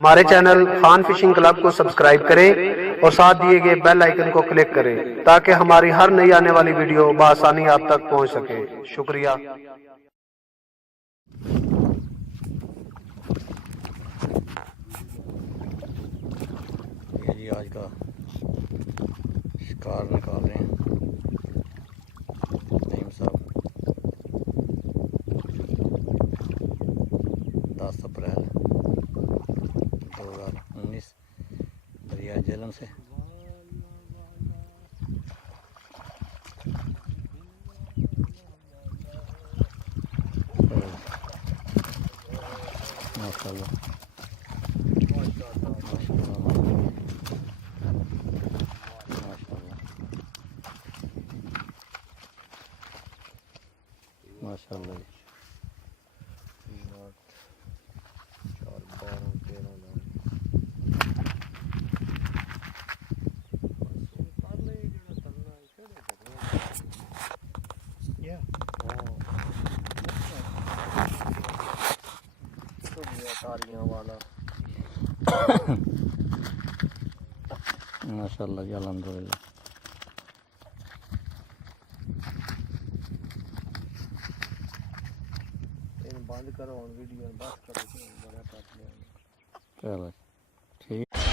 हमारे channel Khan fishing club को subscribe करें और साथ दिए गए बेल आइकन को क्लिक करें ताकि हमारी हर नई आने वाली वीडियो बआसानी आप तक पहुंच सके। शुक्रिया। ये जी आज का शिकार निकाल रहे हैं नईम साहब। 10 अप्रैल 2019 दरिया झेलम से। माशाल्लाह माशाल्लाह जी। माशाल्लाह जी अल्हम्दुलिल्लाह। बंद करो वीडियो बस करो। चलो ठीक।